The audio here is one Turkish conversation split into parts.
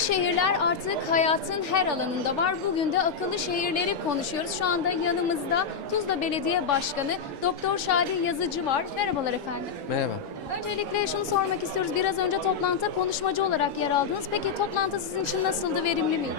şehirler artık hayatın her alanında var. Bugün de akıllı şehirleri konuşuyoruz. Şu anda yanımızda Tuzla Belediye Başkanı Doktor Şadi Yazıcı var. Merhabalar efendim. Merhaba. Öncelikle şunu sormak istiyoruz. Biraz önce toplantıda konuşmacı olarak yer aldınız. Peki toplantı sizin için nasıldı, verimli miydi?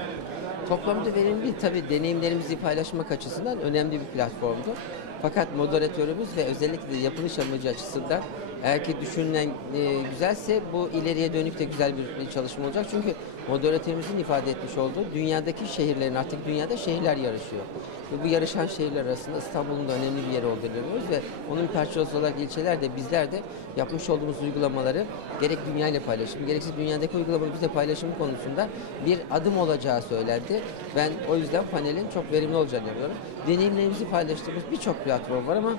Toplamda verimli tabii deneyimlerimizi paylaşmak açısından önemli bir platformdu. Fakat moderatörümüz ve özellikle yapılış amacı açısından eğer ki düşünülen e, güzelse bu ileriye dönük de güzel bir çalışma olacak. Çünkü moderatörümüzün ifade etmiş olduğu dünyadaki şehirlerin artık dünyada şehirler yarışıyor. Ve bu yarışan şehirler arasında İstanbul'un da önemli bir yeri olduğunu görüyoruz ve onun parçası olarak ilçeler de bizler de yapmış olduğumuz uygulamaları gerek dünya ile paylaşım gerekse dünyadaki uygulamaları bize paylaşım konusunda bir adım olacağı söylendi. Ben o yüzden panelin çok verimli olacağını inanıyorum. Deneyimlerimizi paylaştığımız birçok platform var ama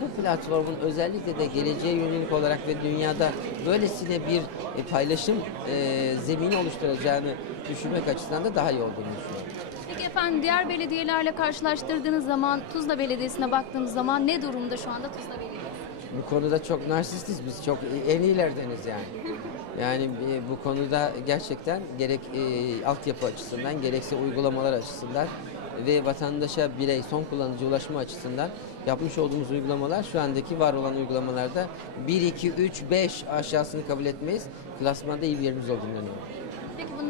bu platformun özellikle de geleceğe yönelik olarak ve dünyada böylesine bir e, paylaşım e, zemini oluşturacağını düşünmek açısından da daha iyi olduğunu düşünüyorum. Peki efendim diğer belediyelerle karşılaştırdığınız zaman Tuzla Belediyesi'ne baktığımız zaman ne durumda şu anda Tuzla Belediyesi? Bu konuda çok narsistiz biz. Çok en iyilerdeniz yani. Yani e, bu konuda gerçekten gerek e, altyapı açısından gerekse uygulamalar açısından ve vatandaşa birey son kullanıcı ulaşma açısından yapmış olduğumuz uygulamalar şu andaki var olan uygulamalarda 1, 2, 3, 5 aşağısını kabul etmeyiz. Klasmanda iyi bir yerimiz olduğunu inanıyorum.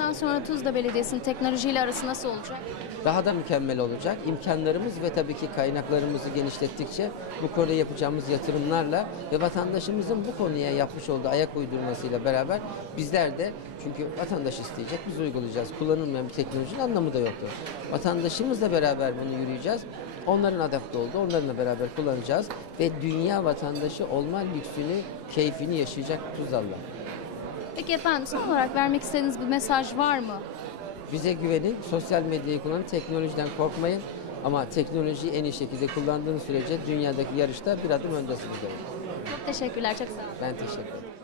Bundan sonra Tuzla Belediyesi'nin teknolojiyle arası nasıl olacak? daha da mükemmel olacak. İmkanlarımız ve tabii ki kaynaklarımızı genişlettikçe bu konuda yapacağımız yatırımlarla ve vatandaşımızın bu konuya yapmış olduğu ayak uydurmasıyla beraber bizler de çünkü vatandaş isteyecek biz uygulayacağız. Kullanılmayan bir teknolojinin anlamı da yoktur. Vatandaşımızla beraber bunu yürüyeceğiz. Onların adapte oldu, onlarla beraber kullanacağız ve dünya vatandaşı olma lüksünü, keyfini yaşayacak Tuzallar. Peki efendim son olarak vermek istediğiniz bir mesaj var mı? Bize güvenin, sosyal medyayı kullanın, teknolojiden korkmayın. Ama teknolojiyi en iyi şekilde kullandığınız sürece dünyadaki yarışta bir adım öndesiniz. Çok teşekkürler, çok sağ olun. Ben teşekkür ederim.